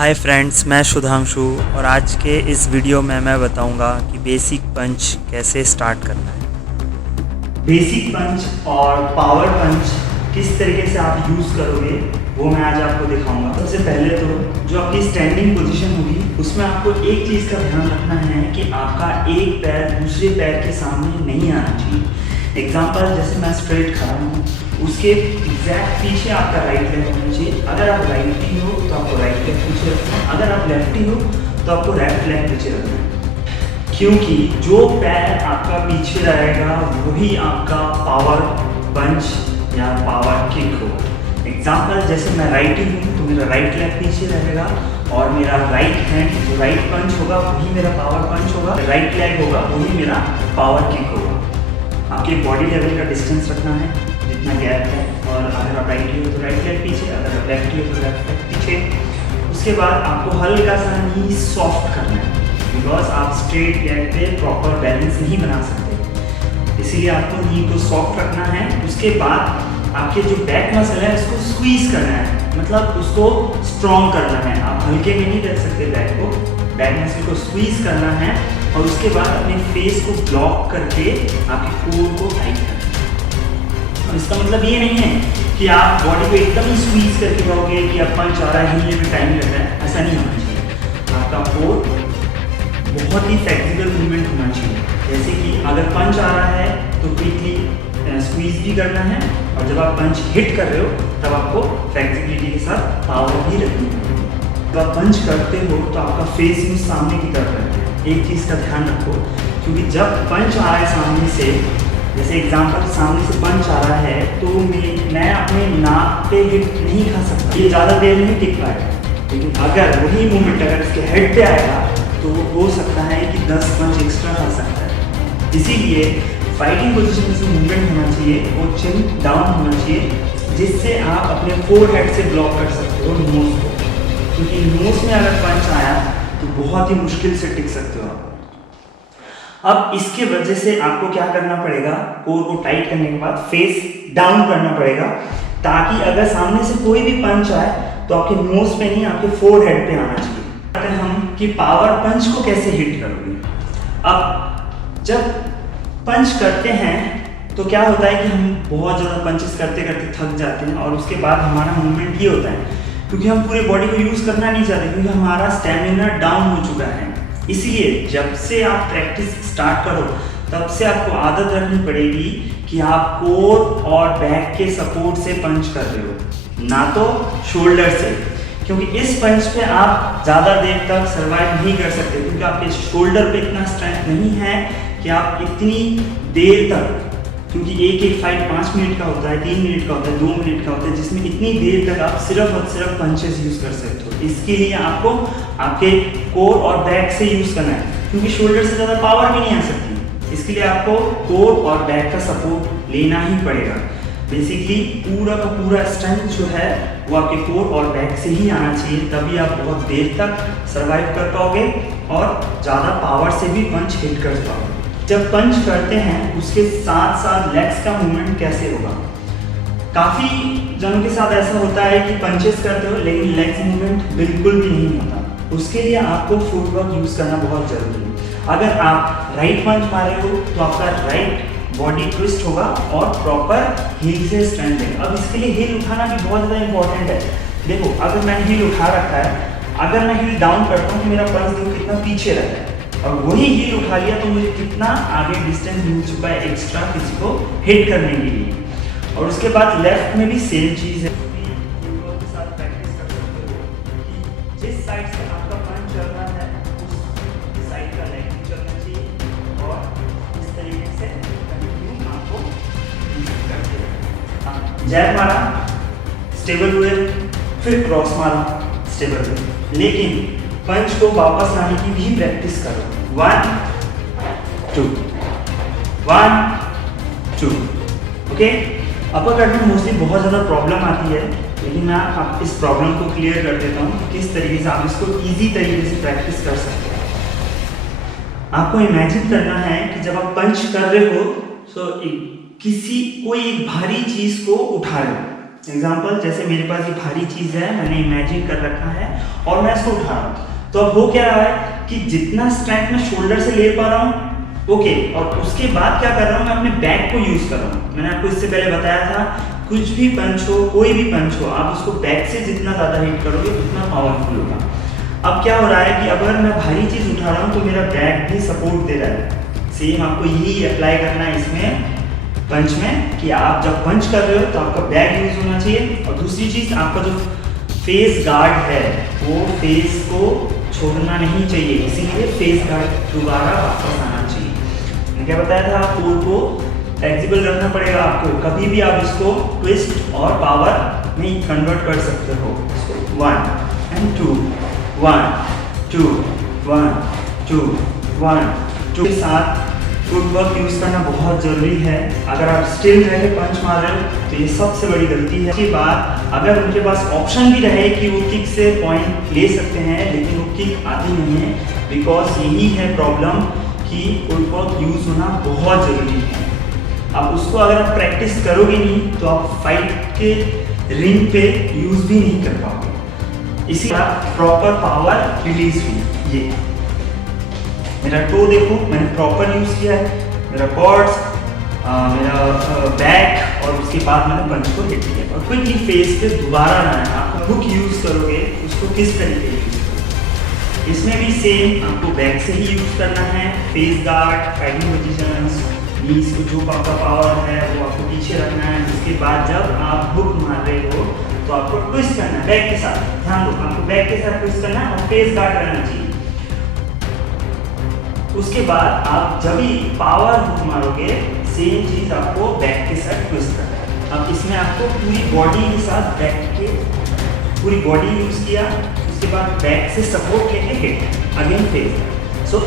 Hi friends, मैं सुधांशु और आज के इस वीडियो में मैं बताऊंगा कि बेसिक पंच कैसे स्टार्ट करना है। बेसिक पंच और पावर पंच किस तरीके से आप यूज़ करोगे वो मैं आज आपको दिखाऊंगा। सबसे पहले तो जो आपकी स्टैंडिंग पोजीशन होगी उसमें आपको एक चीज़ का ध्यान रखना है कि आपका एक पैर दूसरे पैर के सामने नहीं आना चाहिए। एग्जाम्पल, जैसे मैं स्ट्रेट खड़ा हूँ, उसके एग्जैक्ट पीछे आपका राइट लेग होना चाहिए। अगर आप राइटी हो तो आपको राइट लेग पीछे रखना है, अगर आप लेफ्टी हो तो आपको लेफ्ट लेग पीछे रखना है, क्योंकि जो पैर आपका पीछे रहेगा वही आपका पावर पंच या पावर किक होगा। एग्जाम्पल, जैसे मैं राइटी हूँ तो मेरा राइट लेग पीछे रहेगा और मेरा राइट हैंड जो राइट पंच होगा वही मेरा पावर पंच होगा, राइट लेग होगा वही मेरा पावर किक होगा। आपके बॉडी लेवल का डिस्टेंस रखना है जितना गैप है, और अगर आप राइट हो तो राइट लेग पीछे, अगर आप लेफ्ट हो तो लेफ्ट लेग पीछे। उसके बाद आपको हल्का सा नी सॉफ्ट करना है, बिकॉज आप स्ट्रेट लेग पे प्रॉपर बैलेंस नहीं बना सकते, इसीलिए आपको नी को सॉफ्ट रखना है। उसके बाद आपके जो बैक मसल है उसको स्क्वीज करना है, मतलब उसको स्ट्रॉन्ग करना है। आप हल्के में नहीं रख सकते बैक को, बैक मसल को स्क्वीज करना है और उसके बाद अपने फेस को ब्लॉक करके आपके कोर को टाइट करना है। और इसका मतलब ये नहीं है कि आप बॉडी को एकदम ही स्क्वीज करके रहोगे कि आप पंच आ रहा है हिलने में टाइम लग रहा है, ऐसा नहीं होना चाहिए। आपका कोर बहुत ही फ्लेक्सिबल मूवमेंट होना चाहिए, जैसे कि अगर पंच आ रहा है तो क्विकली स्क्वीज भी करना है, और जब आप पंच हिट कर रहे हो तब आपको फ्लेक्सिबिलिटी के साथ पावर भी रखनी है। जब आप पंच करते हो तो आपका फेस यूज सामने की तरफ रहता है। एक चीज़ का ध्यान रखो, क्योंकि जब पंच आ रहा है सामने से, जैसे एग्जांपल सामने से पंच आ रहा है तो मैं अपने नाक पे हिट नहीं खा सकता, ये ज़्यादा देर नहीं टिक पाएगा। लेकिन अगर वही मूवमेंट अगर इसके हेड पे आएगा तो हो सकता है कि 10 पंच एक्स्ट्रा खा सकता है। इसीलिए फाइटिंग पोजीशन में जो मूवमेंट होना चाहिए वो चिन डाउन होना चाहिए, जिससे आप अपने फोरहेड से ब्लॉक कर सकते हो नोज को, क्योंकि नोज में अगर पंच आया तो बहुत ही मुश्किल से टिक सकते हो आप। अब इसके वजह से आपको क्या करना पड़ेगा, कोर को टाइट करने के बाद फेस डाउन करना पड़ेगा, ताकि अगर सामने से कोई भी पंच आए तो आपके नोज पे नहीं आपके फोरहेड पे आना चाहिए। हम कि पावर पंच को कैसे हिट करोगे। अब जब पंच करते हैं तो क्या होता है कि हम बहुत ज़्यादा पंचेस करते करते थक जाते हैं, और उसके बाद हमारा मूवमेंट ये होता है क्योंकि हम पूरे बॉडी को यूज़ करना नहीं चाहते, क्योंकि हमारा स्टेमिना डाउन हो चुका है। इसलिए जब से आप प्रैक्टिस स्टार्ट करो तब से आपको आदत रखनी पड़ेगी कि आप कोर और बैक के सपोर्ट से पंच कर रहे हो, ना तो शोल्डर से, क्योंकि इस पंच पे आप ज़्यादा देर तक सर्वाइव नहीं कर सकते, क्योंकि आपके शोल्डर पे इतना स्ट्रेंथ नहीं है कि आप इतनी देर तक, क्योंकि एक फाइट 5 मिनट का होता है, 3 मिनट का होता है, 2 मिनट का होता है, जिसमें इतनी देर तक आप सिर्फ और सिर्फ पंचेस यूज़ कर सकते हो। इसके लिए आपको आपके कोर और बैक से यूज़ करना है, क्योंकि शोल्डर से ज़्यादा पावर भी नहीं आ सकती। इसके लिए आपको कोर और बैक का सपोर्ट लेना ही पड़ेगा। बेसिकली पूरा का पूरा स्ट्रेंथ जो है वो आपके कोर और बैक से ही आना चाहिए, तभी आप बहुत देर तक सर्वाइव कर पाओगे और ज़्यादा पावर से भी पंच हिट कर पाओगे। जब पंच करते हैं उसके साथ साथ लेग्स का मूवमेंट कैसे होगा। काफ़ी जनों के साथ ऐसा होता है कि पंचेस करते हो लेकिन लेग्स मूवमेंट बिल्कुल भी नहीं होता। उसके लिए आपको फुटवर्क यूज़ करना बहुत ज़रूरी है। अगर आप राइट पंच मारे हो तो आपका राइट बॉडी ट्विस्ट होगा और प्रॉपर हील से स्ट्रेंथ देगा। अब इसके लिए हील उठाना भी बहुत ज़्यादा इंपॉर्टेंट है। देखो, अगर मैंने हील उठा रखा है, अगर मैं हील डाउन करता हूँ तो मेरा पंच देखो कितना पीछे रहता है, और वही हील उठा लिया तो मुझे कितना आगे डिस्टेंस मिल चुका है एक्स्ट्रा किसी को हिट करने के लिए। और उसके बाद लेफ्ट में भी सेम चीज़ है, प्रैक्टिस कर सकते हो कि जिस साइड से आपका पंच चल रहा है उस साइड का लेग भी चलना चाहिए, और इस तरीके से कंटिन्यू आपको करते हैं। जैब मारा, स्टेबल हुए, फिर क्रॉस मारा, स्टेबल हुए, लेकिन पंच को वापस लाने की भी प्रैक्टिस करो। 1 2 1 2, ओके। अपर कट में मोस्टली बहुत ज़्यादा प्रॉब्लम आती है, लेकिन मैं आप इस प्रॉब्लम को क्लियर कर देता हूँ किस तरीके से आप इसको इजी तरीके से प्रैक्टिस कर सकते हैं। आपको इमेजिन करना है कि जब आप पंच कर रहे हो तो कोई एक भारी चीज़ को उठा रहे हो, एग्जाम्पल जैसे मेरे पास ये भारी चीज़ है, मैंने इमेजिन कर रखा है और मैं इसको उठा रहा हूँ, तो अब हो क्या रहा है कि जितना स्ट्रेंथ मैं शोल्डर से ले पा रहा हूँ, ओके, और उसके बाद क्या कर रहा हूँ, मैं अपने बैक को यूज़ कर रहा हूँ। मैंने आपको इससे पहले बताया था, कुछ भी पंच हो, कोई भी पंच हो, आप उसको बैक से जितना ज़्यादा हिट करोगे उतना पावरफुल होगा। अब क्या हो रहा है कि अगर मैं भारी चीज़ उठा रहा हूँ तो मेरा बैक भी सपोर्ट दे रहा है। सेम आपको यही अप्लाई करना है इसमें पंच में, कि आप जब पंच कर रहे हो तो आपका बैक यूज होना चाहिए। और दूसरी चीज़, आपका जो फेस गार्ड है वो फेस को छोड़ना नहीं चाहिए, इसीलिए फेस गार्ड दोबारा वापस आना चाहिए। मैंने क्या बताया था, कोर को फ्लेक्सिबल रखना पड़ेगा आपको, कभी भी आप इसको ट्विस्ट और पावर में कन्वर्ट कर सकते हो। 1 and 2 1 2 1 2 1 2 के साथ फुटवर्क यूज़ करना बहुत ज़रूरी है। अगर आप स्टिल रह के पंच मार रहे हो तो ये सबसे बड़ी गलती है। इसके बाद अगर उनके पास ऑप्शन भी रहे कि वो किक से पॉइंट ले सकते हैं, लेकिन वो किक आती नहीं है, बिकॉज यही है प्रॉब्लम कि फुटवर्क यूज़ होना बहुत ज़रूरी है। अब उसको अगर आप प्रैक्टिस करोगे नहीं तो आप फाइट के रिंग पे यूज़ भी नहीं कर पाओगे। इसी तरह प्रॉपर पावर रिलीज हुई। ये मेरा टो देखो, मैंने प्रॉपर यूज़ किया है, मेरा कॉर्ड्स, मेरा बैक, और उसके बाद मैंने पंच को हिट किया। और क्विकली फेस पे दोबारा आना है। आप हुक यूज़ करोगे उसको किस तरीके यूज़ करोगे, इसमें भी सेम आपको बैक से ही यूज़ करना है। फेस गार्ड, फाइटिंग पोजीशंस, नीज को जो आपका पावर है वो आपको पीछे रखना है। इसके बाद जब आप हुक मार रहे हो तो आपको ट्विस्ट करना है बैक के साथ। ध्यान दो, आपको बैक के साथ ट्विस्ट करना है और फेस गार्ड रहना चाहिए। उसके बाद आप जब भी पावर हुक मारोगे, सेम चीज़ आपको बैक के साथ ट्विस्ट करना है। अब इसमें आपको पूरी बॉडी के साथ बैक के पूरी बॉडी यूज़ किया, उसके बाद बैक से सपोर्ट लेके हिट, अगेन फेस। सो